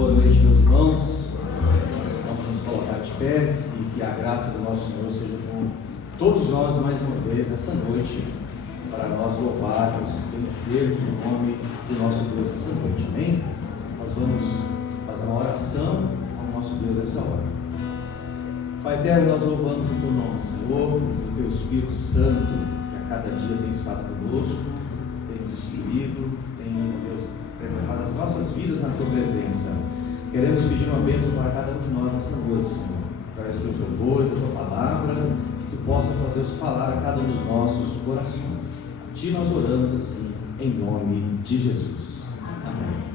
Boa noite, meus irmãos. Vamos nos colocar de pé e que a graça do nosso Senhor seja com todos nós mais uma vez essa noite, para nós louvarmos, bendicermos o nome do nosso Deus essa noite. Amém? Nós vamos fazer uma oração ao nosso Deus essa hora. Pai eterno, nós louvamos o teu nome, Senhor, o teu Espírito Santo, que a cada dia tem estado conosco, tem nos instruído, tem, Deus, preservado as nossas vidas na tua presença. Queremos pedir uma bênção para cada um de nós nessa noite, Senhor, através dos teus louvores, da tua palavra, que tu possas, ó Deus, falar a cada um dos nossos corações. A ti nós oramos assim, em nome de Jesus. Amém.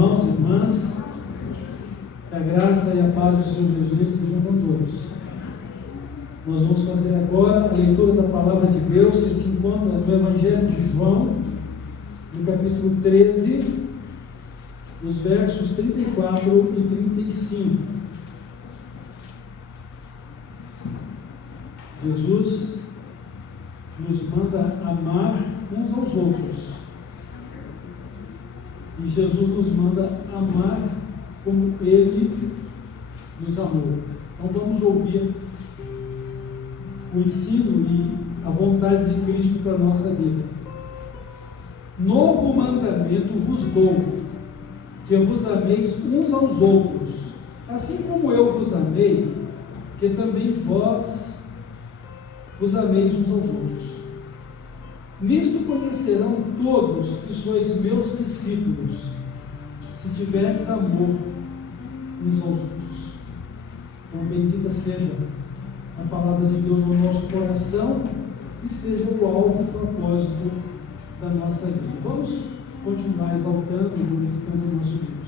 irmãos, irmãs, que a graça e a paz do Senhor Jesus sejam com todos. Nós vamos fazer agora a leitura da palavra de Deus que se encontra no Evangelho de João, no capítulo 13, nos versos 34 e 35. Jesus nos manda amar uns aos outros. E Jesus nos manda amar como Ele nos amou. Então vamos ouvir o ensino e a vontade de Cristo para a nossa vida. Novo mandamento vos dou, que vos ameis uns aos outros, assim como eu vos amei, que também vós vos ameis uns aos outros. Nisto conhecerão todos que sois meus discípulos, se tiverdes amor uns aos outros. Então, bendita seja a palavra de Deus no nosso coração e seja o alvo e propósito da nossa vida. Vamos continuar exaltando e glorificando o nosso Deus.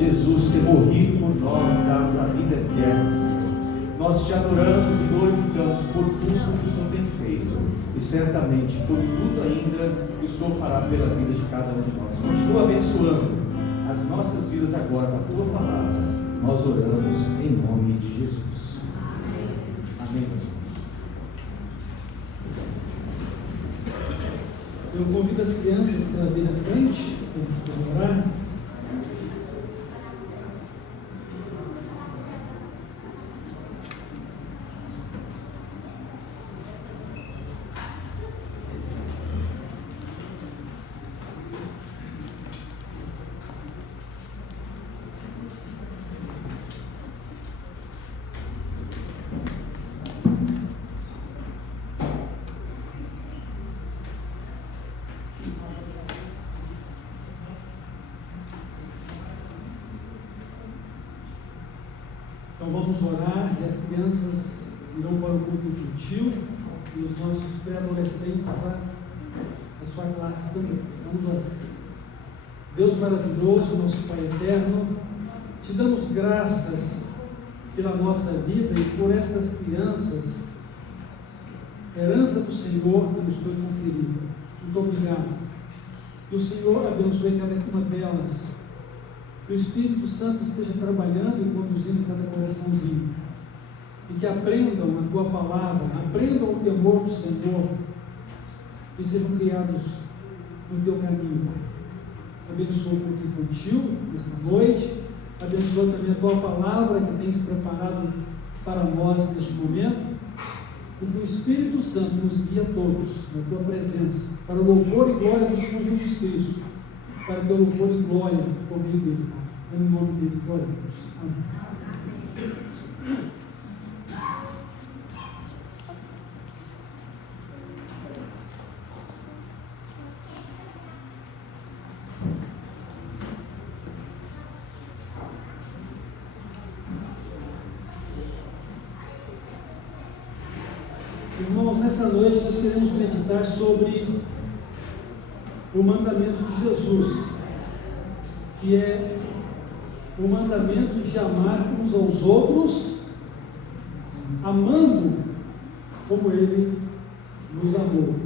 Jesus ter morrido por nós e dar-nos a vida eterna, Senhor. Nós te adoramos e glorificamos por tudo que o Senhor tem feito e certamente por tudo ainda que o Senhor fará pela vida de cada um de nós. Continua abençoando as nossas vidas agora com a tua palavra. Nós oramos em nome de Jesus. Amém. Eu convido as crianças para vir à frente, vamos orar. Então vamos orar e as crianças irão para o culto infantil e os nossos pré-adolescentes para a sua classe também. Vamos orar. Deus maravilhoso, nosso Pai eterno, te damos graças pela nossa vida e por estas crianças, herança do Senhor que nos foi conferida. Muito obrigado. Que o Senhor abençoe cada uma delas. Que o Espírito Santo esteja trabalhando e conduzindo cada coraçãozinho. E que aprendam a tua palavra, aprendam o temor do Senhor, e sejam criados no teu caminho. Abençoa o culto infantil nesta noite, abençoa também a tua palavra que tens preparado para nós neste momento, e que o Espírito Santo nos guia a todos na tua presença, para o louvor e glória do Senhor Jesus Cristo, para o teu louvor e glória por meio dele. Em nome dele, glória a Deus. Amém. Irmãos, nessa noite nós queremos meditar sobre o mandamento de Jesus, que é o mandamento de amar uns aos outros, amando como Ele nos amou,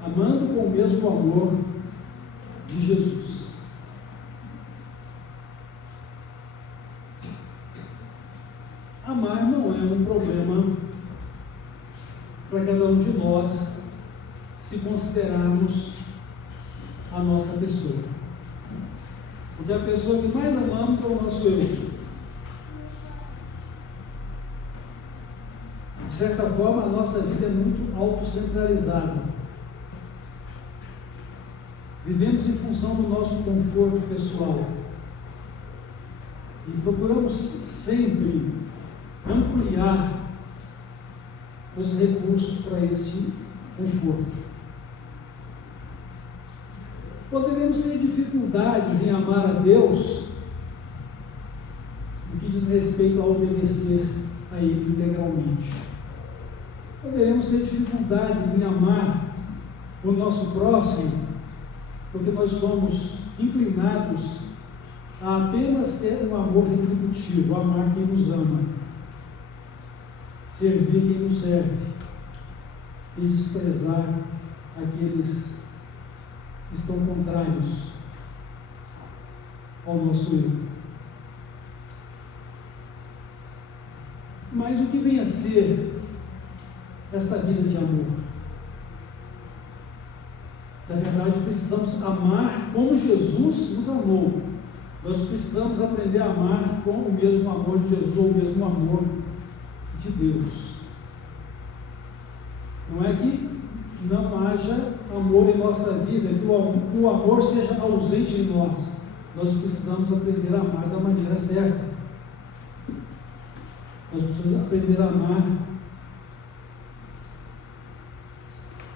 amando com o mesmo amor de Jesus. Amar não é um problema para cada um de nós, se considerarmos a nossa pessoa. Porque a pessoa que mais amamos é o nosso eu. De certa forma, a nossa vida é muito autocentralizada. Vivemos em função do nosso conforto pessoal. E procuramos sempre ampliar os recursos para este conforto. Poderemos ter dificuldades em amar a Deus no que diz respeito a obedecer a Ele integralmente. Poderemos ter dificuldade em amar o nosso próximo porque nós somos inclinados a apenas ter um amor retributivo, amar quem nos ama, servir quem nos serve e desprezar aqueles que estão contrários ao nosso eu. Mas o que vem a ser esta vida de amor? Na verdade, precisamos amar como Jesus nos amou. Nós precisamos aprender a amar com o mesmo amor de Jesus, ou o mesmo amor de Deus. Não é que não haja amor em nossa vida, que o amor seja ausente em nós. Nós precisamos aprender a amar da maneira certa. Nós precisamos aprender a amar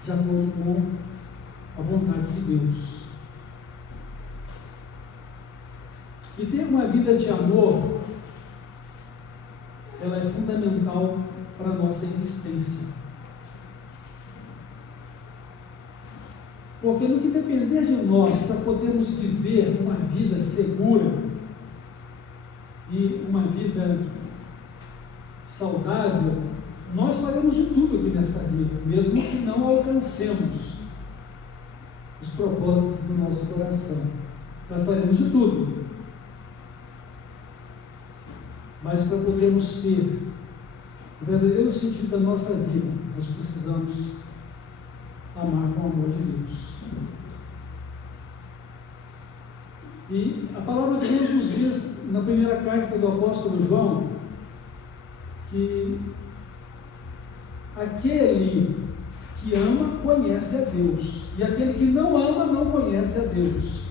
de acordo com a vontade de Deus. E ter uma vida de amor, ela é fundamental para a nossa existência. Porque no que depender de nós, para podermos viver uma vida segura e uma vida saudável, nós faremos de tudo aqui nesta vida, mesmo que não alcancemos os propósitos do nosso coração. Nós faremos de tudo. Mas para podermos ter o verdadeiro sentido da nossa vida, nós precisamos amar com o amor de Deus. E a palavra de Deus nos diz, na primeira carta do apóstolo João, que aquele que ama conhece a Deus, e aquele que não ama não conhece a Deus.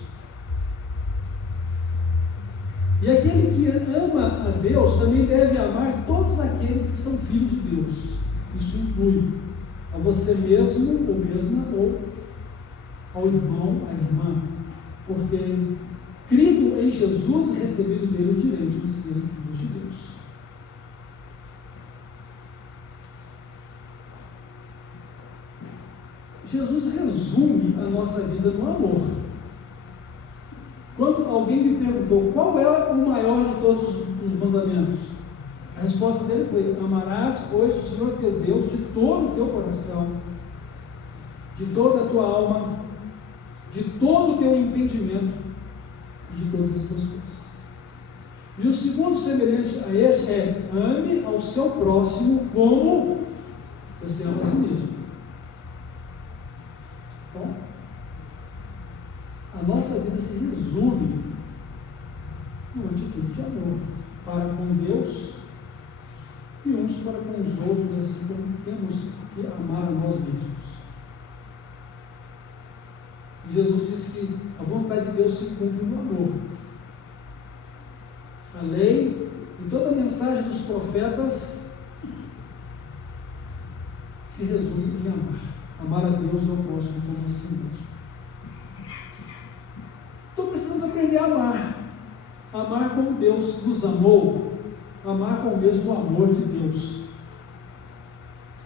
E aquele que ama a Deus também deve amar todos aqueles que são filhos de Deus. Isso inclui a você mesmo ou mesma, ou ao irmão, à irmã, por terem crido em Jesus e recebido dele o direito de serem filhos de Deus. Jesus resume a nossa vida no amor. Quando alguém me perguntou qual é o maior de todos os mandamentos, a resposta dele foi: amarás, pois, o Senhor teu Deus de todo o teu coração, de toda a tua alma, de todo o teu entendimento e de todas as tuas forças. E o segundo semelhante a esse é: ame ao seu próximo como você ama a si mesmo. Então, a nossa vida se resume numa atitude de amor para com Deus e uns para com os outros, assim como temos que amar a nós mesmos. Jesus disse que a vontade de Deus se cumpre no amor. A lei e toda a mensagem dos profetas se resume em amar. Amar a Deus e ao próximo como a si mesmo. Então precisamos aprender a amar. Amar como Deus nos amou. Amar com o mesmo amor de Deus.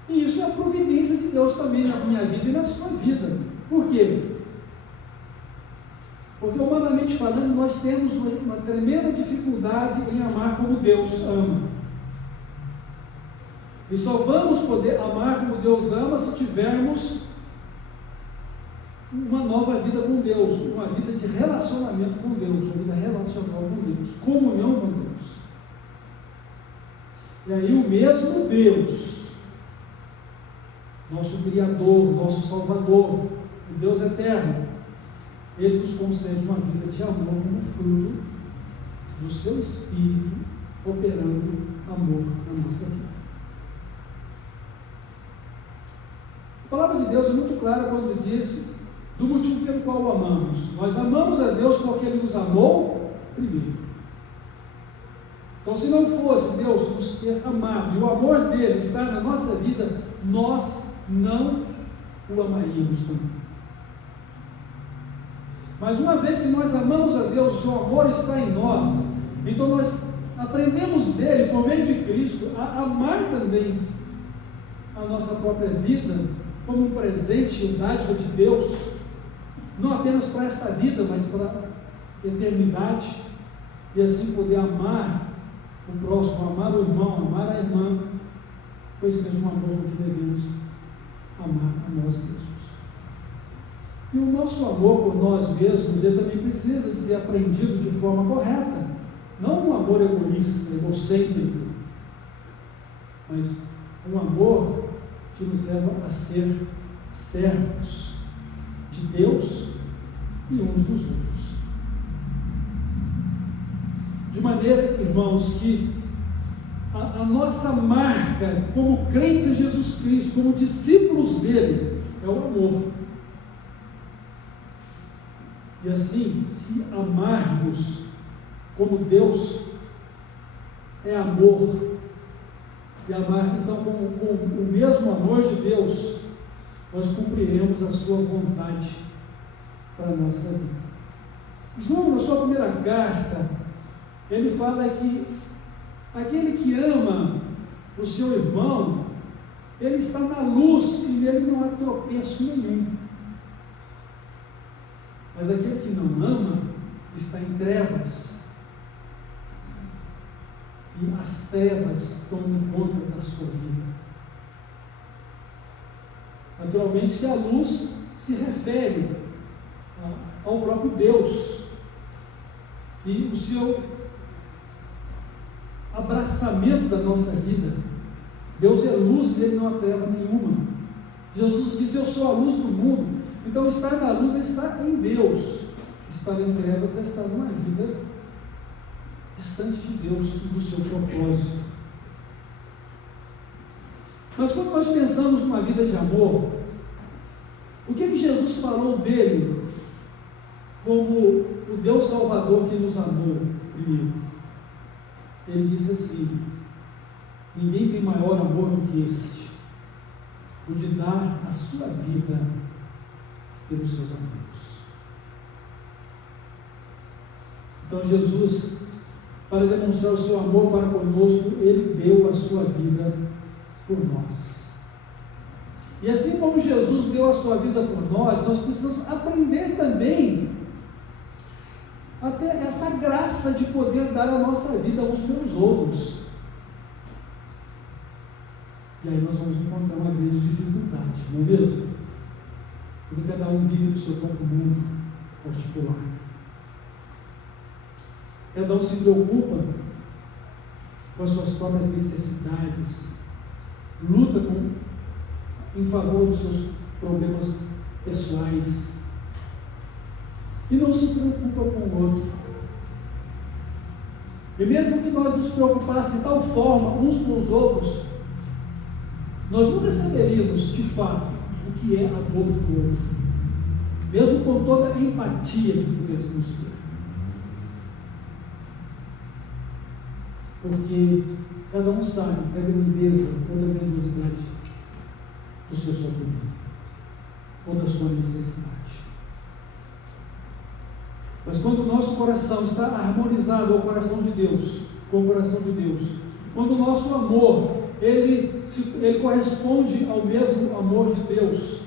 E isso é a providência de Deus também na minha vida e na sua vida. Por quê? Porque, humanamente falando, nós temos uma tremenda dificuldade em amar como Deus ama. E só vamos poder amar como Deus ama se tivermos uma nova vida com Deus, uma vida de relacionamento com Deus, uma vida relacional com Deus, comunhão com Deus. E aí o mesmo Deus, nosso Criador, nosso Salvador, o Deus eterno, Ele nos concede uma vida de amor como fruto do seu Espírito operando amor na nossa vida. A palavra de Deus é muito clara quando diz do motivo pelo qual o amamos. Nós amamos a Deus porque Ele nos amou primeiro. Então, se não fosse Deus nos ter amado e o amor dele estar na nossa vida, nós não o amaríamos também. Mas uma vez que nós amamos a Deus, o seu amor está em nós, então nós aprendemos dele, por meio de Cristo, a amar também a nossa própria vida como um presente e dádiva de Deus, não apenas para esta vida, mas para a eternidade. e assim poder amar o próximo, amar o irmão, amar a irmã, pois mesmo amor que devemos amar a nós mesmos. E o nosso amor por nós mesmos, ele também precisa de ser aprendido de forma correta, não um amor egoísta, egocêntrico, mas um amor que nos leva a ser servos de Deus e uns dos outros. De maneira, irmãos, que a nossa marca como crentes em Jesus Cristo, como discípulos dele, é o amor. E assim, se amarmos como Deus é amor, e amar então com o mesmo amor de Deus, nós cumpriremos a sua vontade para a nossa vida. João, na sua primeira carta, ele fala que aquele que ama o seu irmão, ele está na luz e nele não há tropeço nenhum. Mas aquele que não ama está em trevas. E as trevas tomam conta da sua vida. Naturalmente que a luz se refere ao próprio Deus. E o seu abraçamento da nossa vida. Deus é luz e nele não há treva nenhuma. Jesus disse: eu sou a luz do mundo. Então estar na luz é estar em Deus. Estar em trevas é estar numa vida distante de Deus e do seu propósito. Mas quando nós pensamos numa vida de amor, o que Jesus falou dele como o Deus Salvador que nos amou primeiro? Ele disse assim: ninguém tem maior amor do que este, o de dar a sua vida pelos seus amigos. Então Jesus, para demonstrar o seu amor para conosco, ele deu a sua vida por nós. E assim como Jesus deu a sua vida por nós, nós precisamos aprender também até essa graça de poder dar a nossa vida uns pelos outros. E aí nós vamos encontrar uma grande dificuldade, não é mesmo? Porque cada um vive do seu próprio mundo particular. Cada um se preocupa com as suas próprias necessidades, luta em favor dos seus problemas pessoais e não se preocupa com o outro. E mesmo que nós nos preocupássemos de tal forma uns com os outros, nós nunca saberíamos de fato o que é a dor do outro, mesmo com toda a empatia que pudéssemos ter. Porque cada um sabe da grandeza ou da grandiosidade do seu sofrimento ou da sua necessidade. Mas quando o nosso coração está harmonizado ao coração de Deus, com o coração de Deus, quando o nosso amor ele corresponde ao mesmo amor de Deus,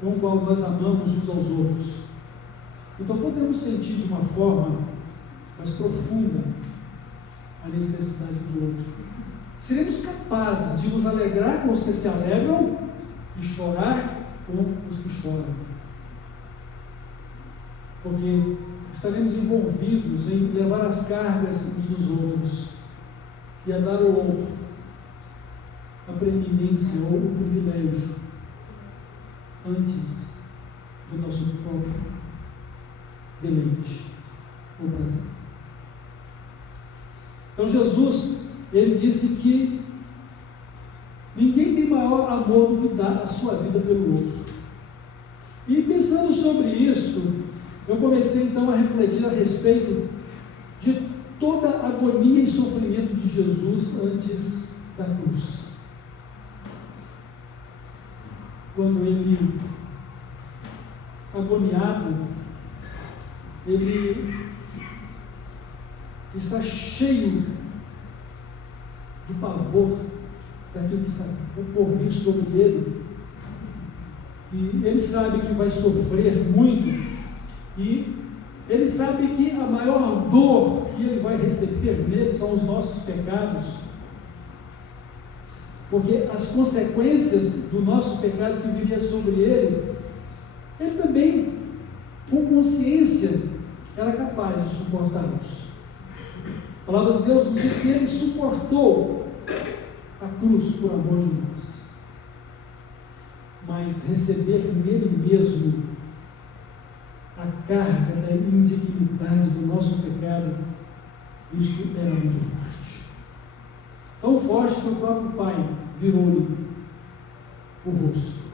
com o qual nós amamos uns aos outros, então podemos sentir de uma forma mais profunda a necessidade do outro. Seremos capazes de nos alegrar com os que se alegram e chorar com os que choram. Porque estaremos envolvidos em levar as cargas uns dos outros e a dar ao outro a preeminência ou o privilégio antes do nosso próprio deleite ou prazer. Então Jesus, ele disse que ninguém tem maior amor do que dar a sua vida pelo outro. E pensando sobre isso, eu comecei então a refletir a respeito de toda a agonia e sofrimento de Jesus antes da cruz. Quando ele, agoniado, ele está cheio do pavor daquilo que está por vir sobre ele, e ele sabe que vai sofrer muito, e ele sabe que a maior dor que ele vai receber nele são os nossos pecados, porque as consequências do nosso pecado que viria sobre ele também, com consciência, era capaz de suportá-los. A palavra de Deus nos diz que ele suportou a cruz por amor de nós, mas receber nele mesmo a carga da indignidade do nosso pecado, isso era muito forte. Tão forte que o próprio Pai virou-lhe o rosto.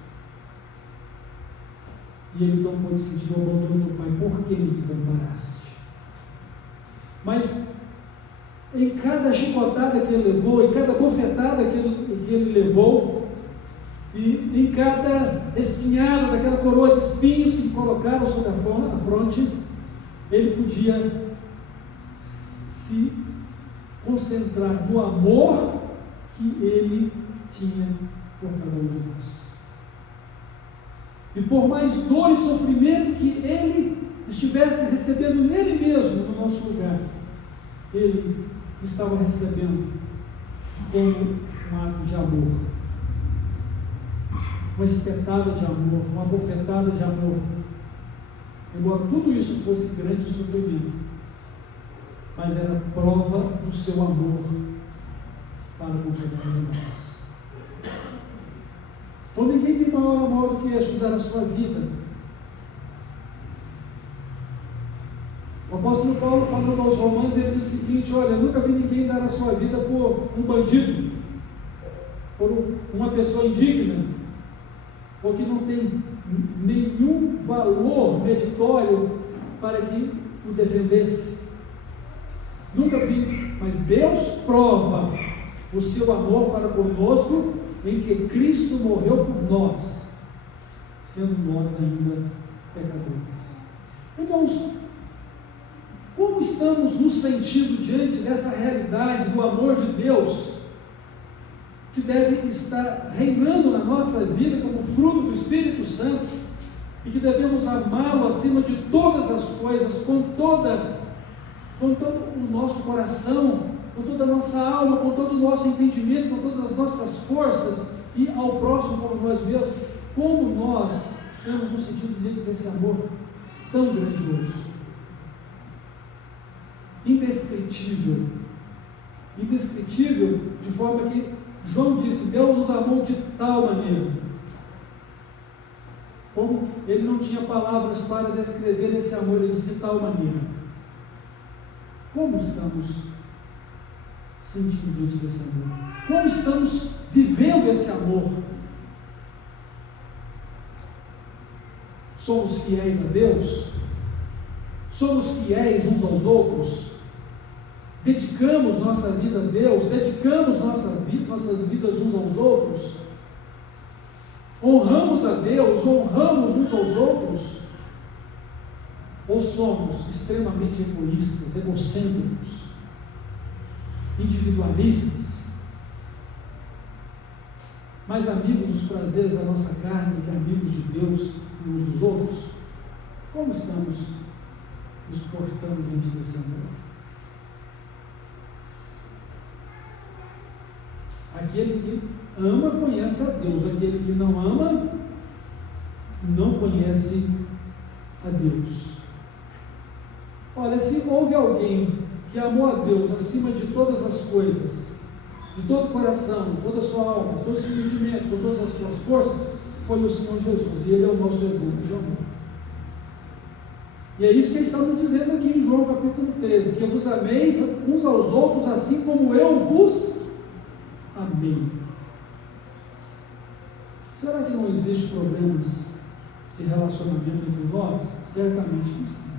E ele então pôde sentir o abandono do Pai. Por que me desamparaste? Mas em cada chicotada que ele levou, em cada bofetada que ele levou, e em cada espinhada daquela coroa de espinhos que colocaram sobre a fronte, ele podia se concentrar no amor que ele tinha por cada um de nós. E por mais dor e sofrimento que ele estivesse recebendo nele mesmo, no nosso lugar, ele estava recebendo como um ato de amor, uma espetada de amor, uma bofetada de amor. Embora tudo isso fosse grande sofrimento, mas era prova do seu amor para com cada um de nós. Então ninguém tem maior amor do que ajudar a sua vida. O apóstolo Paulo, falando aos Romanos, ele diz o seguinte: olha, eu nunca vi ninguém dar a sua vida por um bandido, por uma pessoa indigna, ou que não tem nenhum valor meritório para que o defendesse. Nunca vi, mas Deus prova o seu amor para conosco em que Cristo morreu por nós, sendo nós ainda pecadores. Irmãos, como estamos nos sentindo diante dessa realidade do amor de Deus, que deve estar reinando na nossa vida como fruto do Espírito Santo, e que devemos amá-lo acima de todas as coisas, com todo o nosso coração, com toda a nossa alma, com todo o nosso entendimento, com todas as nossas forças, e ao próximo como nós mesmos? Como nós estamos nos sentindo diante desse amor tão grandioso, indescritível, de forma que João disse: Deus nos amou de tal maneira. Como ele não tinha palavras para descrever esse amor, ele disse: de tal maneira. Como estamos sentindo diante desse amor? Como estamos vivendo esse amor? Somos fiéis a Deus? Somos fiéis uns aos outros? Dedicamos nossa vida a Deus? Dedicamos nossas vidas uns aos outros? Honramos a Deus? Honramos uns aos outros? Ou somos extremamente egoístas, egocêntricos, individualistas, mais amigos dos prazeres da nossa carne do que amigos de Deus e uns dos outros? Como estamos nos portando diante desse amor? Aquele que ama conhece a Deus, aquele que não ama não conhece a Deus. Olha, se houve alguém que amou a Deus acima de todas as coisas, de todo o coração, de toda a sua alma, de todo o seu entendimento, de todas as suas forças, foi o Senhor Jesus, e Ele é o nosso exemplo de amor. E é isso que estamos dizendo aqui em João capítulo 13, que vos ameis uns aos outros assim como eu vos amei. Será que não existe problemas de relacionamento entre nós? Certamente que sim.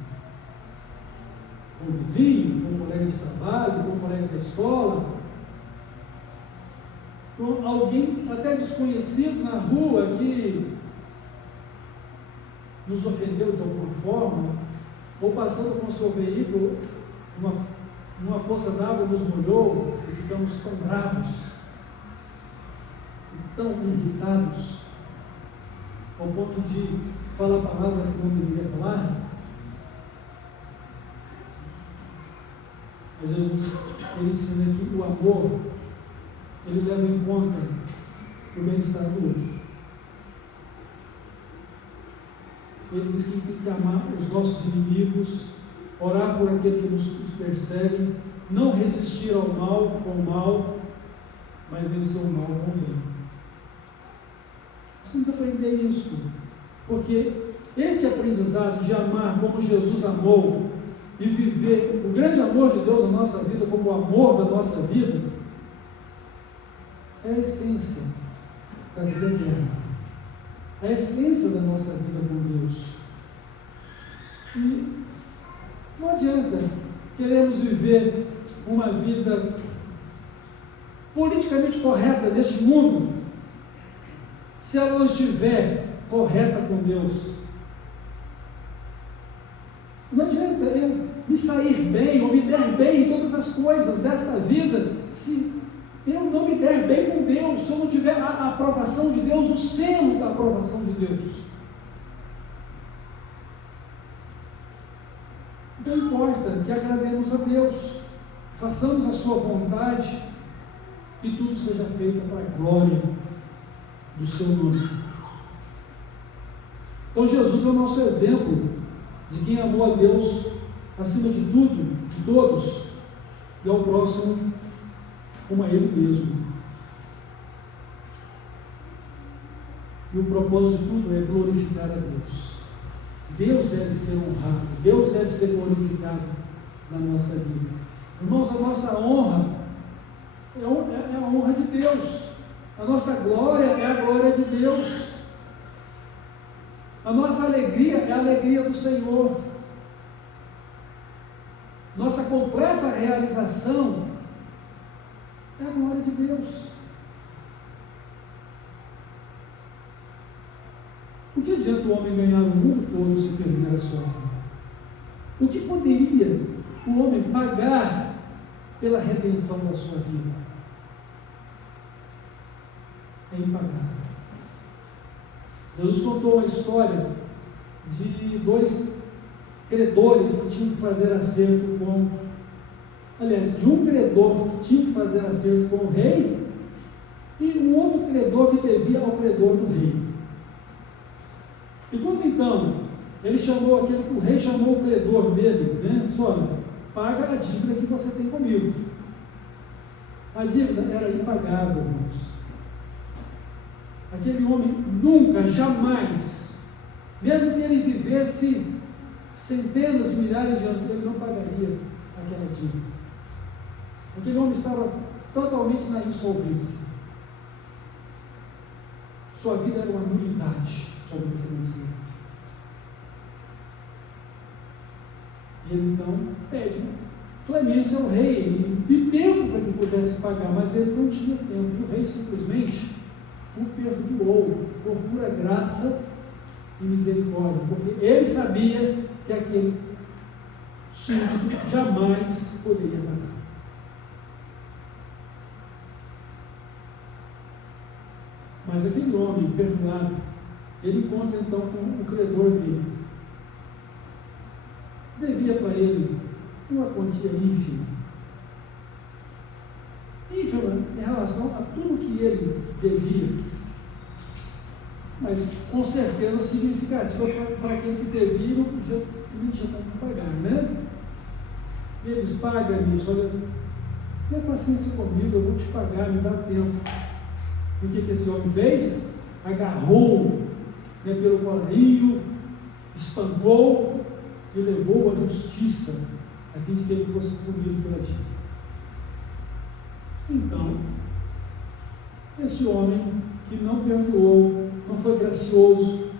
Com o vizinho, com o colega de trabalho, com o colega da escola, com alguém até desconhecido na rua que nos ofendeu de alguma forma, ou passando com o seu veículo, numa poça d'água nos molhou e ficamos tão bravos, tão irritados, ao ponto de falar palavras que não deveria falar. Mas Jesus, ele ensina que o amor, ele leva em conta o bem-estar do outro. Ele diz que tem que amar os nossos inimigos, orar por aquele que nos persegue, não resistir ao mal com o mal, mas vencer o mal com o bem. Precisamos aprender isso, porque este aprendizado de amar como Jesus amou e viver o grande amor de Deus na nossa vida como o amor da nossa vida é a essência da vida eterna, a essência da nossa vida com Deus. E não adianta queremos viver uma vida politicamente correta neste mundo se ela não estiver correta com Deus. Não adianta eu me sair bem ou me der bem em todas as coisas desta vida se eu não me der bem com Deus, se eu não tiver a aprovação de Deus, o selo da aprovação de Deus. Então importa que agrademos a Deus, façamos a sua vontade e tudo seja feito para a glória do seu nome. Então Jesus é o nosso exemplo de quem amou a Deus acima de tudo, de todos, e ao próximo como a Ele mesmo. E o propósito de tudo é glorificar a Deus. Deus deve ser honrado, Deus deve ser glorificado na nossa vida. Irmãos, a nossa honra é a honra de Deus, a nossa glória é a glória de Deus, a nossa alegria é a alegria do Senhor, nossa completa realização é a glória de Deus. O que adianta o homem ganhar o mundo todo se perder a sua alma? O que poderia o homem pagar pela redenção da sua vida? É impagável. Jesus contou uma história de dois credores que tinham que fazer acerto com... Aliás, de um credor que tinha que fazer acerto com o rei e um outro credor que devia ao credor do rei. E quando então ele chamou o rei chamou o credor dele, né? Disse: olha, paga a dívida que você tem comigo. A dívida era impagável, irmãos. Aquele homem nunca, jamais, mesmo que ele vivesse centenas de milhares de anos, ele não pagaria aquela dívida. Aquele homem estava totalmente na insolvência. Sua vida era uma nulidade sobre o financeiro. E ele então pede clemência ao rei e tempo para que pudesse pagar, mas ele não tinha tempo. E o rei simplesmente o perdoou por pura graça e misericórdia, porque ele sabia que aquele súdito jamais poderia pagar. Mas aquele homem perdoado, ele encontra então com o credor dele. Devia para ele uma quantia ínfima. Ínfima em relação a tudo que ele devia, mas com certeza significativa para aquele que devia não tinha como pagar, né? E ele diz: paga-me, olha, tenha paciência comigo, eu vou te pagar, me dá tempo. E o que esse homem fez? Agarrou pelo colarinho, espancou e levou à justiça, a fim de que ele fosse punido pela dívida. Então, esse homem que não perdoou, não foi gracioso,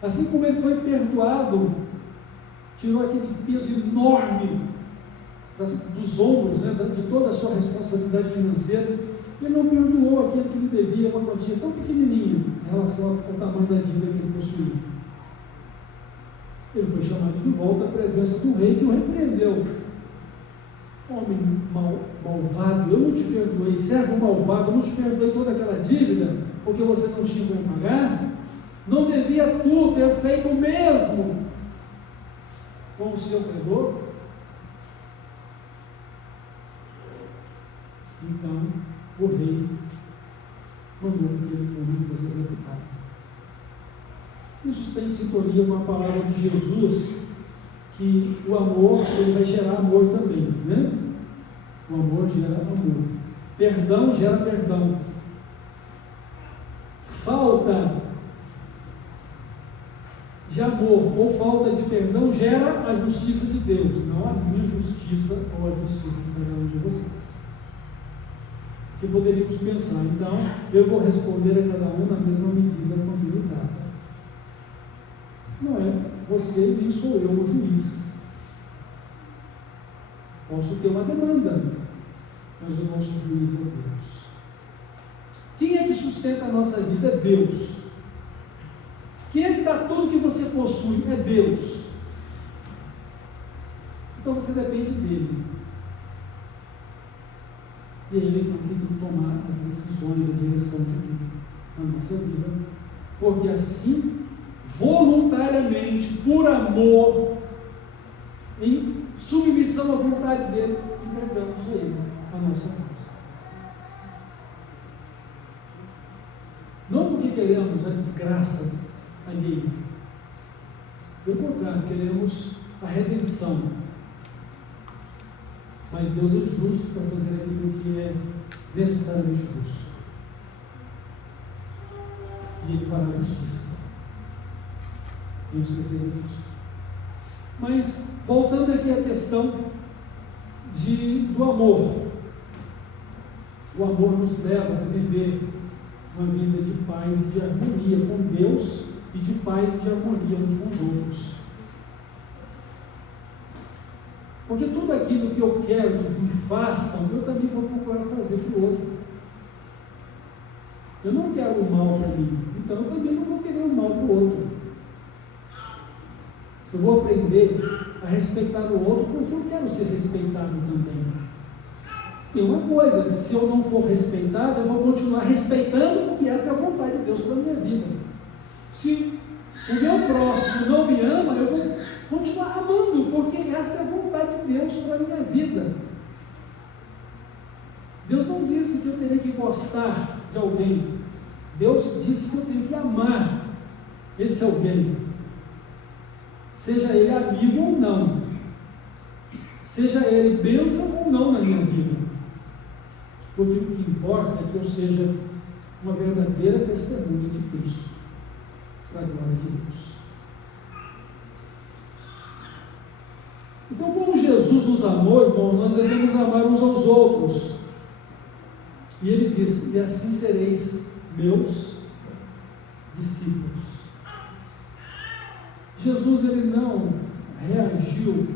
assim como ele foi perdoado, tirou aquele peso enorme dos ombros, né, de toda a sua responsabilidade financeira. Ele não perdoou aquele que lhe devia uma quantia tão pequenininha em relação ao tamanho da dívida que ele possuía. Ele foi chamado de volta à presença do rei, que o repreendeu. Homem malvado, eu não te perdoei, servo malvado, eu não te perdoei toda aquela dívida, porque você não tinha como pagar? Não devia tu ter feito o mesmo com o seu credor? Então, o rei mandou que aquele fogo fosse executado. Isso está em sintonia com a palavra de Jesus, que o amor, ele vai gerar amor também, né? O amor gera amor. Perdão gera perdão. Falta de amor ou falta de perdão gera a justiça de Deus, não a minha justiça ou a justiça de cada um de vocês. Que poderíamos pensar, então, eu vou responder a cada um na mesma medida quando ele trata. Não é você nem sou eu o juiz. Posso ter uma demanda, mas o nosso juiz é Deus. Quem é que sustenta a nossa vida? É Deus. Quem é que dá tudo que você possui? É Deus. Então você depende dele. E ele então que tem que tomar as decisões, a direção de tudo na nossa vida. Porque assim, voluntariamente, por amor, em submissão à vontade dele, entregamos a ele a nossa causa. Não porque queremos a desgraça alheia. Pelo contrário, queremos a redenção. Mas Deus é justo para fazer aquilo que é necessariamente justo. E Ele fará justiça. Tenho certeza disso. Mas, voltando aqui à questão do amor. O amor nos leva a viver uma vida de paz e de harmonia com Deus e de paz e de harmonia uns com os outros. Porque tudo aquilo que eu quero que me façam, eu também vou procurar fazer para o outro. Eu não quero o mal para mim, então eu também não vou querer o mal para o outro. Eu vou aprender a respeitar o outro porque eu quero ser respeitado também. Tem uma coisa, se eu não for respeitado, eu vou continuar respeitando porque essa é a vontade de Deus para a minha vida. Se o meu próximo não me ama, eu vou continuar amando, porque essa é a vontade de Deus para a minha vida. Deus não disse que eu teria que gostar de alguém. Deus disse que eu tenho que amar esse alguém. Seja ele amigo ou não. Seja ele bênção ou não na minha vida. Porque o que importa é que eu seja uma verdadeira testemunha de Cristo, para a glória de Deus. Então, como Jesus nos amou, irmão, nós devemos amar uns aos outros. E ele disse: e assim sereis meus discípulos. Jesus, ele não reagiu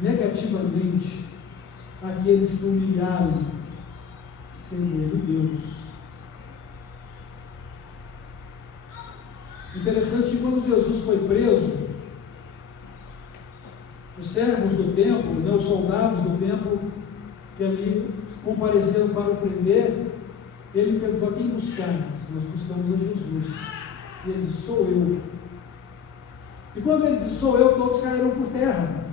negativamente àqueles que humilharam, sendo ele Deus. Interessante que quando Jesus foi preso, os servos do templo, os soldados do templo, que ali compareceram para o prender, ele perguntou: a quem buscais? Nós buscamos a Jesus. E ele disse: sou eu. E quando ele disse: sou eu, todos caíram por terra.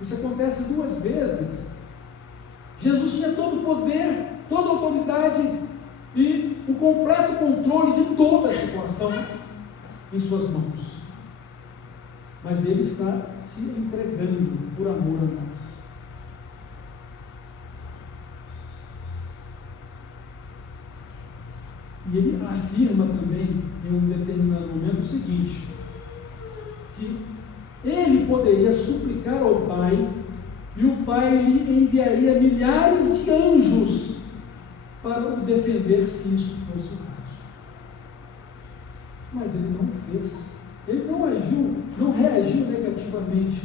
Isso acontece 2 vezes. Jesus tinha todo o poder, toda a autoridade e o completo controle de toda a situação em suas mãos. Mas ele está se entregando por amor a nós. E ele afirma também, em um determinado momento, o seguinte: que ele poderia suplicar ao Pai, e o Pai lhe enviaria milhares de anjos para o defender, se isso fosse o caso. Mas ele não fez. Ele não agiu, não reagiu negativamente,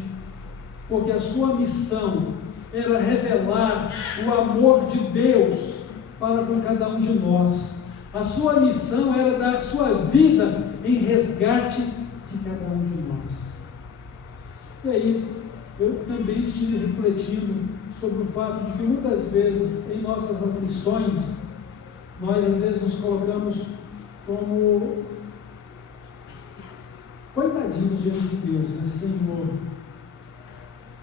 porque a sua missão era revelar o amor de Deus para com cada um de nós. A sua missão era dar sua vida em resgate de cada um de nós. E aí, eu também estive refletindo sobre o fato de que muitas vezes, em nossas aflições, nós às vezes nos colocamos como coitadinhos diante de Deus, né? Senhor,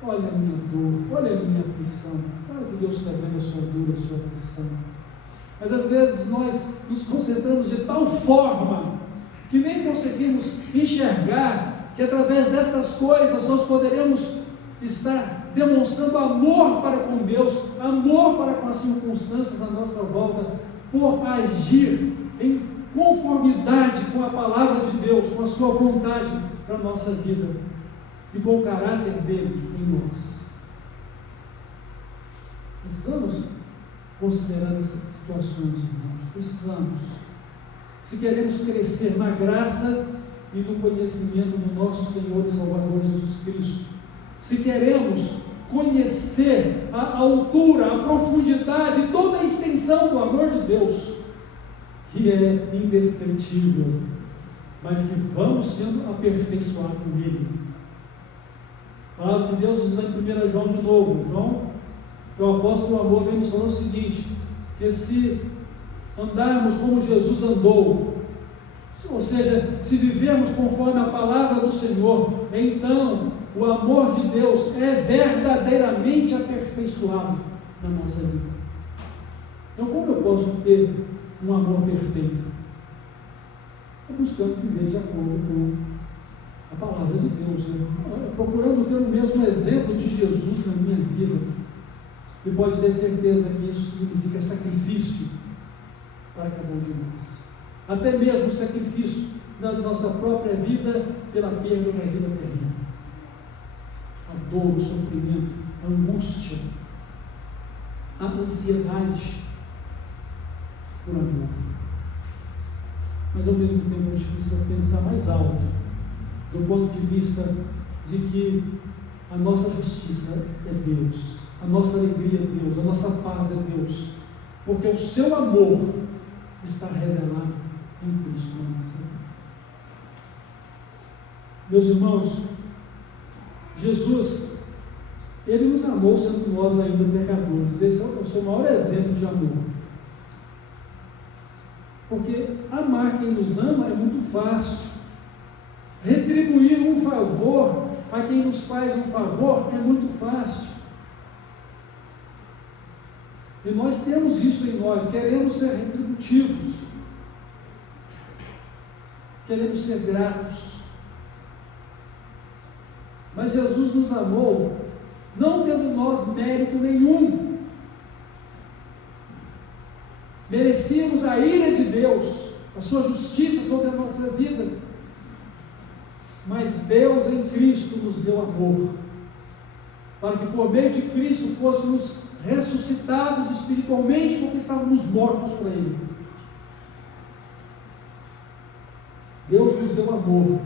olha a minha dor, olha a minha aflição. Claro que Deus está vendo a sua dor, a sua aflição. Mas às vezes nós nos concentramos de tal forma que nem conseguimos enxergar que através destas coisas nós poderemos estar demonstrando amor para com Deus, amor para com as circunstâncias à nossa volta, por agir em conformidade com a palavra de Deus, com a sua vontade para a nossa vida e com o caráter dele em nós. Precisamos considerar essas situações, irmãos. Precisamos. Se queremos crescer na graça e no conhecimento do nosso Senhor e Salvador Jesus Cristo, se queremos conhecer a altura, a profundidade, toda a extensão do amor de Deus, que é indescritível, mas que vamos sendo aperfeiçoados nele. A palavra de Deus diz lá em 1 João de novo, João, que o apóstolo do amor vem nos falando o seguinte, que se andarmos como Jesus andou, ou seja, se vivermos conforme a palavra do Senhor, então o amor de Deus é verdadeiramente aperfeiçoado na nossa vida. Então, como eu posso ter um amor perfeito? É buscando viver de acordo com a palavra de Deus, procurando ter o mesmo exemplo de Jesus na minha vida. E pode ter certeza que isso significa sacrifício para cada um de nós. Até mesmo o sacrifício da nossa própria vida pela perda da vida terrena. A dor, o sofrimento, a angústia, a ansiedade por amor. Mas ao mesmo tempo a gente precisa pensar mais alto, do ponto de vista de que a nossa justiça é Deus, a nossa alegria é Deus, a nossa paz é Deus, porque o seu amor está revelado em Cristo na nossa vida. Meus irmãos, Jesus, Ele nos amou sendo nós ainda pecadores. Esse é o seu maior exemplo de amor. Porque amar quem nos ama é muito fácil. Retribuir um favor a quem nos faz um favor é muito fácil. E nós temos isso em nós, queremos ser retributivos, queremos ser gratos. Mas Jesus nos amou, não tendo nós mérito nenhum. Merecíamos a ira de Deus, a sua justiça sobre a nossa vida. Mas Deus em Cristo nos deu amor, para que por meio de Cristo fôssemos ressuscitados espiritualmente, porque estávamos mortos para Ele. Deus nos deu amor,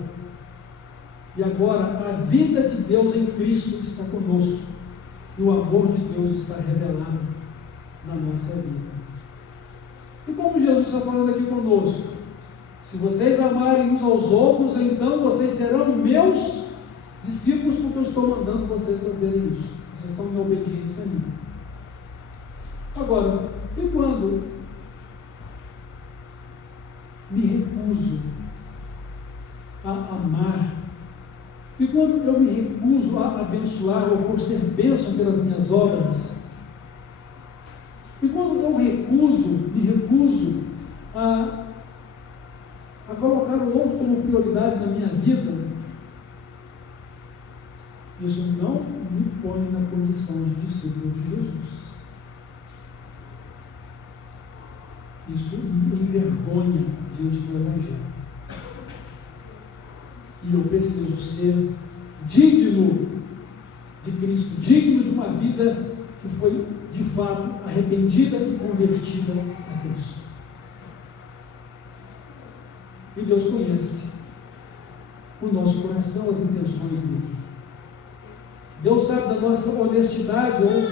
e agora a vida de Deus em Cristo está conosco, e o amor de Deus está revelado na nossa vida. E como Jesus está falando aqui conosco, se vocês amarem uns aos outros, então vocês serão meus discípulos, porque eu estou mandando vocês fazerem isso. Vocês estão em obediência a mim. Agora, e quando me recuso a amar? E quando eu me recuso a abençoar, ou por ser bênção pelas minhas obras? E quando eu me recuso a colocar o outro como prioridade na minha vida, isso não me põe na condição de discípulo de Jesus. Isso me envergonha diante do Evangelho. E eu preciso ser digno de Cristo, digno de uma vida que foi de fato arrependida e convertida a Cristo. E Deus conhece o nosso coração, as intenções dele. Deus sabe da nossa honestidade ou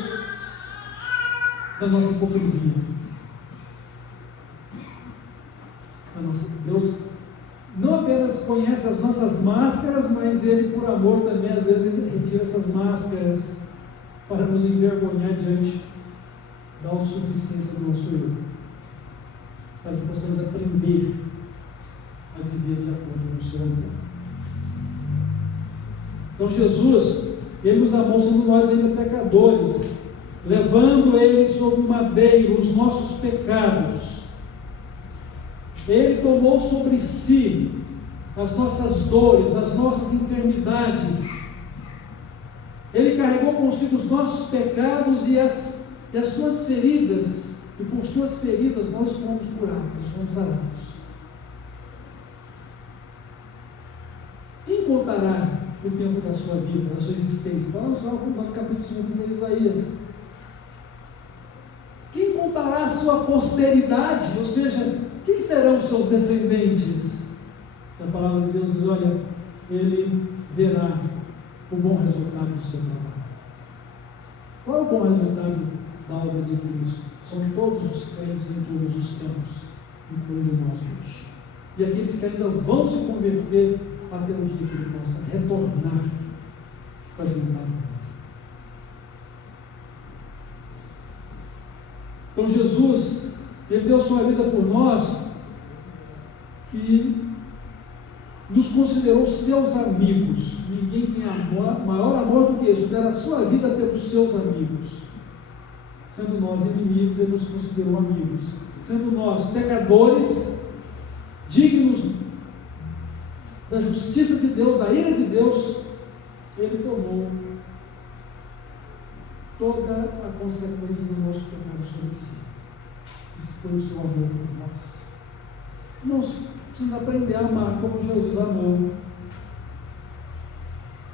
da nossa hipocrisia. Deus não apenas conhece as nossas máscaras, mas Ele, por amor, também às vezes Ele retira essas máscaras para nos envergonhar diante da autossuficiência do nosso eu, para que possamos aprender a viver de acordo com o seu amor. Então Jesus, Ele nos amou sendo nós ainda pecadores, levando Ele sobre o madeiro os nossos pecados. Ele tomou sobre si as nossas dores, as nossas enfermidades. Ele carregou consigo os nossos pecados e as suas feridas, e por suas feridas nós fomos curados, fomos sarados. Quem contará o tempo da sua vida, da sua existência? Então, só no capítulo 5 de Isaías. Quem contará a sua posteridade? Ou seja, quem serão os seus descendentes? A palavra de Deus diz: olha, ele verá o bom resultado do seu trabalho. Qual é o bom resultado da obra de Cristo? São todos os crentes em todos os tempos, incluindo nós hoje. E aqueles que ainda vão se converter até o dia que ele possa retornar para juntar o mundo. Então Jesus, ele deu sua vida por nós e nos considerou seus amigos. Ninguém tem maior amor do que esse, dar a sua vida pelos seus amigos. Sendo nós inimigos, ele nos considerou amigos. Sendo nós pecadores, dignos da justiça de Deus, da ira de Deus, ele tomou toda a consequência do nosso pecado sobre si. Esse foi o seu amor por nós. Nós precisamos aprender a amar como Jesus amou.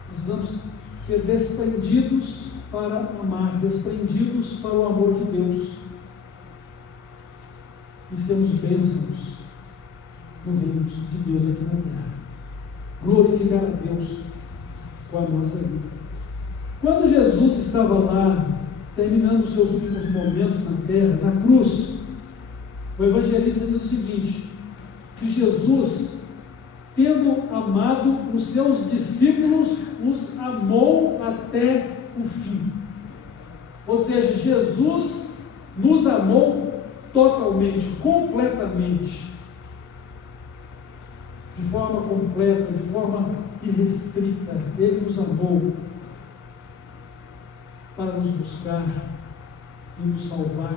Precisamos ser desprendidos para amar, desprendidos para o amor de Deus e sermos bênçãos no reino de Deus aqui na terra. Glorificar a Deus com a nossa vida. Quando Jesus estava lá, terminando os seus últimos momentos na terra, na cruz, o evangelista diz o seguinte: que Jesus, tendo amado os seus discípulos, os amou até o fim. Ou seja, Jesus nos amou totalmente, completamente, de forma completa, de forma irrestrita. Ele nos amou para nos buscar e nos salvar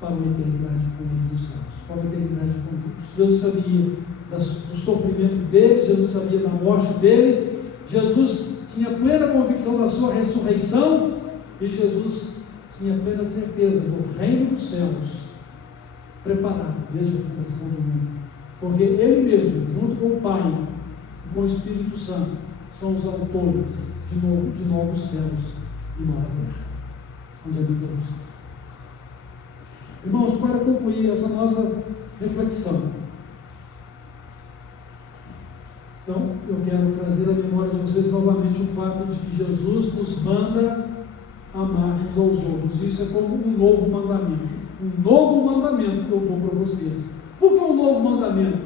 para uma eternidade com Ele nos céus, para uma eternidade com Deus. Jesus sabia do sofrimento dele, Jesus sabia da morte dele, Jesus tinha plena convicção da sua ressurreição e Jesus tinha plena certeza do reino dos céus preparado desde a fundação do mundo, porque Ele mesmo, junto com o Pai e com o Espírito Santo, são os autores de novos céus e nova terra, onde habita a justiça. Irmãos, para concluir essa nossa reflexão, então eu quero trazer à memória de vocês novamente o fato de que Jesus nos manda amar uns aos outros. Isso é como um novo mandamento. Um novo mandamento que eu dou para vocês. Por que um novo mandamento?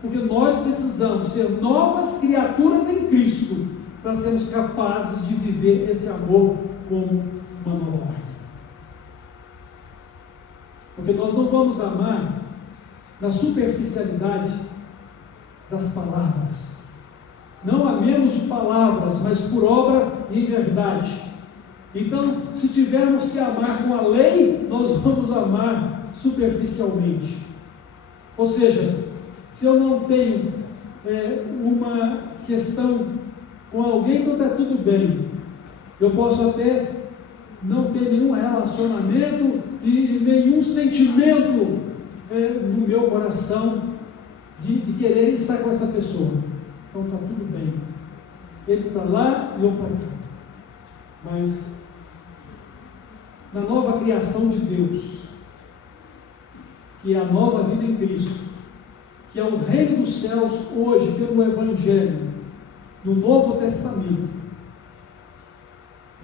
Porque nós precisamos ser novas criaturas em Cristo para sermos capazes de viver esse amor como uma nova ordem. Porque nós não vamos amar na superficialidade das palavras. Não amemos de palavras, mas por obra e em verdade. Então, se tivermos que amar com a lei, nós vamos amar superficialmente. Ou seja, se eu não tenho uma questão com alguém, então está tudo bem. Eu posso até não ter nenhum relacionamento e nenhum sentimento no meu coração de querer estar com essa pessoa. Então está tudo bem. Ele está lá e eu para cá. Mas na nova criação de Deus, que é a nova vida em Cristo, que é o reino dos céus hoje pelo Evangelho, no Novo Testamento,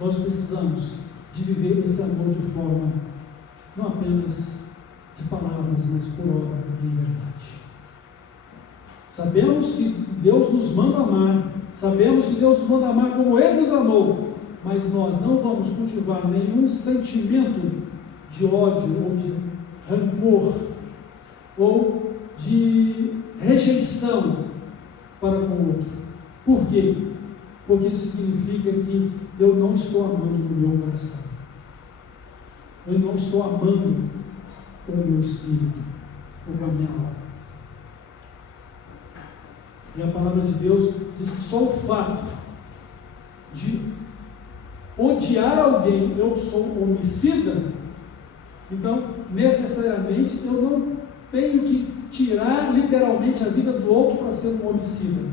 nós precisamos de viver esse amor de forma não apenas de palavras, mas por obra e em verdade. Sabemos que Deus nos manda amar, sabemos que Deus nos manda amar como Ele nos amou, mas nós não vamos cultivar nenhum sentimento de ódio ou de rancor ou de rejeição para com o outro. Por quê? porque isso significa que eu não estou amando com o meu coração, eu não estou amando com o meu espírito ou com a minha alma. E a palavra de Deus diz que só o fato de odiar alguém, eu sou homicida, então necessariamente eu não tenho que tirar literalmente a vida do outro para ser um homicida.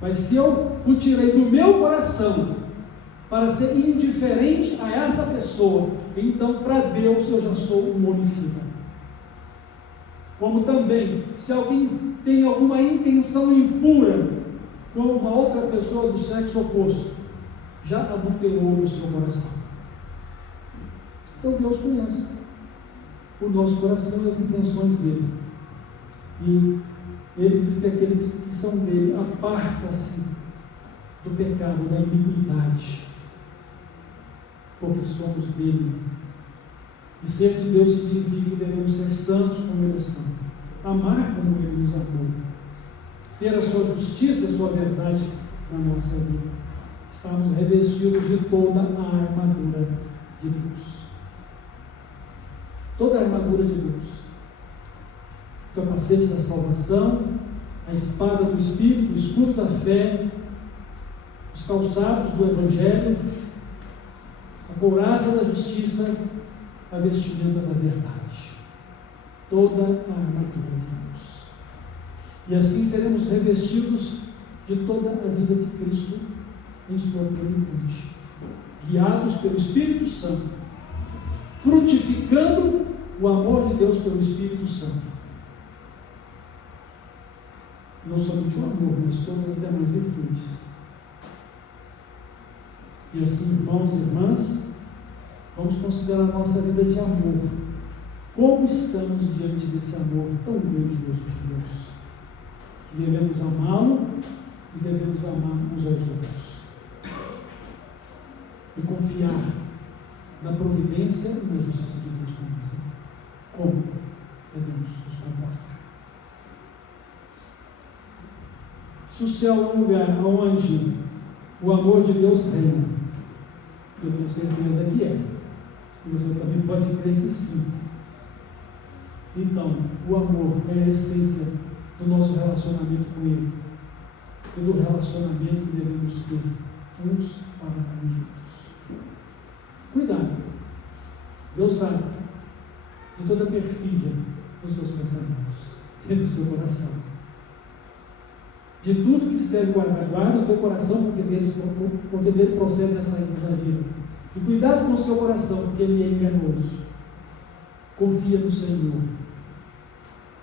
Mas se eu o tirei do meu coração para ser indiferente a essa pessoa, então para Deus eu já sou um homicida. Como também, se alguém tem alguma intenção impura com uma outra pessoa do sexo oposto, já adulterou o seu coração. Então Deus conhece o nosso coração e as intenções dele. E ele diz que aqueles que são dele aparta-se do pecado, da iniquidade, porque somos dele. E ser de Deus significa que devemos ser santos como ele é santo, amar como ele nos amou, ter a sua justiça, a sua verdade na nossa vida. Estamos revestidos de toda a armadura de Deus. Toda a armadura de Deus. O capacete da salvação, a espada do Espírito, o escudo da fé, os calçados do Evangelho, a couraça da justiça, a vestimenta da verdade. Toda a armadura de Deus. E assim seremos revestidos de toda a vida de Cristo em sua plenitude, guiados pelo Espírito Santo, frutificando o amor de Deus pelo Espírito Santo. Não somente o amor, mas todas as demais virtudes. E assim, irmãos e irmãs, vamos considerar a nossa vida de amor. Como estamos diante desse amor tão grandioso de Deus? Que devemos amá-lo e devemos amar uns aos outros. E confiar na providência e na justiça de Deus como assim. Como devemos nos comportar? Se o céu é um lugar onde o amor de Deus reina, eu tenho certeza que é. E você também pode crer que sim. Então, o amor é a essência do nosso relacionamento com Ele e do relacionamento que devemos ter uns para com os outros. Cuidado. Deus sabe de toda a perfídia dos seus pensamentos e do seu coração. De tudo que se deve guardar, guarda o teu coração, porque dele procede as saídas da vida. E cuidado com o seu coração, porque ele é enganoso. Confia no Senhor.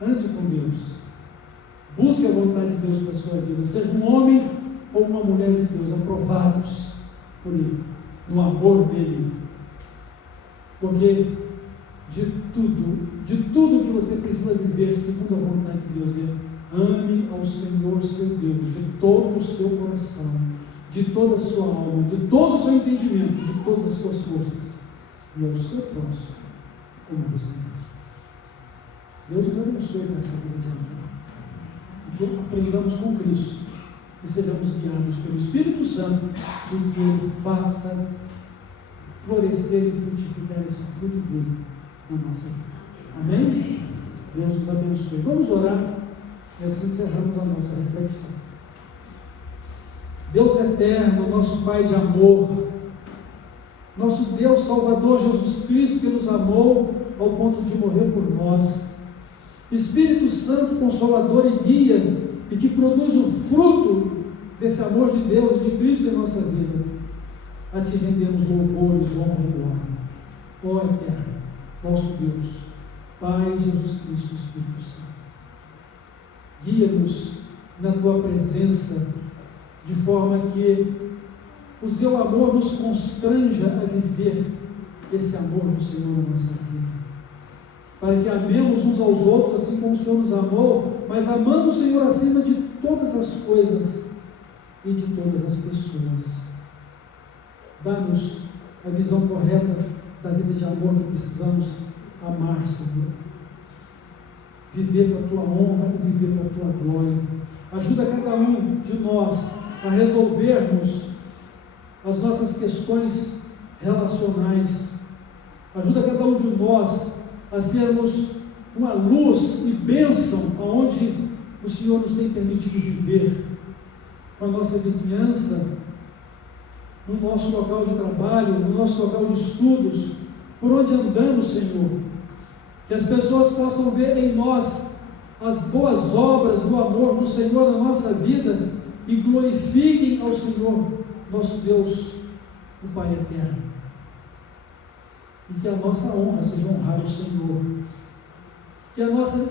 Ande com Deus. Busque a vontade de Deus para a sua vida. Seja um homem ou uma mulher de Deus, aprovados por Ele, no amor dEle. Porque de tudo que você precisa viver segundo a vontade de Deus, ame ao Senhor seu Deus de todo o seu coração, de toda a sua alma, de todo o seu entendimento, de todas as suas forças, e ao seu próximo como você mesmo. Deus nos abençoe com essa vida de amor, e que aprendamos com Cristo e sejamos guiados pelo Espírito Santo e que Ele faça florescer e frutificar esse fruto dele na nossa vida. Amém? Deus nos abençoe. Vamos orar e assim encerramos a nossa reflexão. Deus eterno, nosso Pai de amor, nosso Deus Salvador Jesus Cristo, que nos amou ao ponto de morrer por nós, Espírito Santo Consolador e Guia, e que produz o fruto desse amor de Deus e de Cristo em nossa vida, a Ti rendemos louvores, honra e glória. Ó eterno, nosso Deus, Pai Jesus Cristo, Espírito Santo, guia-nos na Tua presença, de forma que o Teu amor nos constranja a viver esse amor do Senhor na nossa vida, para que amemos uns aos outros assim como o Senhor nos amou, mas amando o Senhor acima de todas as coisas e de todas as pessoas. Dá-nos a visão correta da vida de amor que precisamos amar, Senhor. Viver para a Tua honra e viver para a Tua glória. Ajuda cada um de nós a resolvermos as nossas questões relacionais. Ajuda cada um de nós a sermos uma luz e bênção aonde o Senhor nos tem permitido viver, com a nossa vizinhança, no nosso local de trabalho, no nosso local de estudos, por onde andamos, Senhor. Que as pessoas possam ver em nós as boas obras do amor do Senhor na nossa vida e glorifiquem ao Senhor, nosso Deus, o Pai eterno. E que a nossa honra seja honrar o Senhor. Que a nossa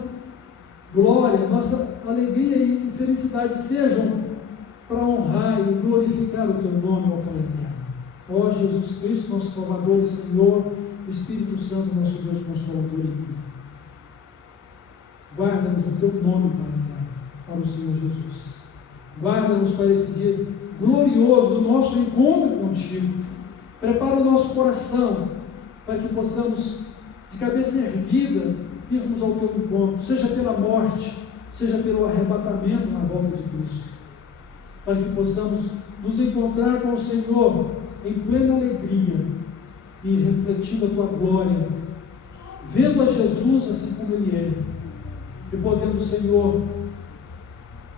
glória, a nossa alegria e felicidade sejam para honrar e glorificar o Teu nome, ó Pai eterno. Ó Jesus Cristo, nosso Salvador e Senhor, Espírito Santo, nosso Deus Consolador e vivo. Guarda-nos o Teu nome, Pai eterno, para o Senhor Jesus. Guarda-nos para esse dia glorioso do nosso encontro contigo. Prepara o nosso coração para que possamos, de cabeça erguida, irmos ao Teu encontro, seja pela morte, seja pelo arrebatamento na volta de Cristo, para que possamos nos encontrar com o Senhor em plena alegria e refletindo a Tua glória, vendo a Jesus assim como Ele é, e podendo, Senhor,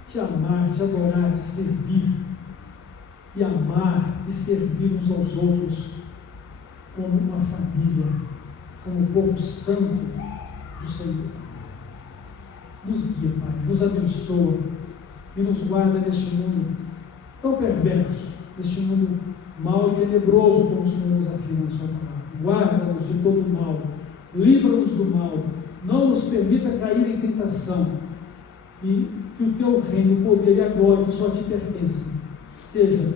Te amar, Te adorar, Te servir, e amar e servir uns aos outros como uma família, como o povo santo do Senhor. Nos guia, Pai, nos abençoa e nos guarda neste mundo tão perverso, neste mundo mau e tenebroso, como o Senhor nos afirma na sua palavra. Guarda-nos de todo o mal, livra-nos do mal, não nos permita cair em tentação, e que o Teu reino, o poder e a glória que só Te pertencem, seja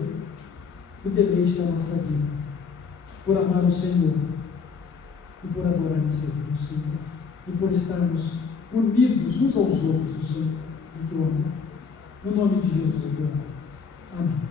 o deleite da nossa vida, por amar o Senhor, e por adorar e servir o Senhor, e por estarmos unidos uns aos outros, o Senhor, no Teu amor. No nome de Jesus, eu oro. Amém.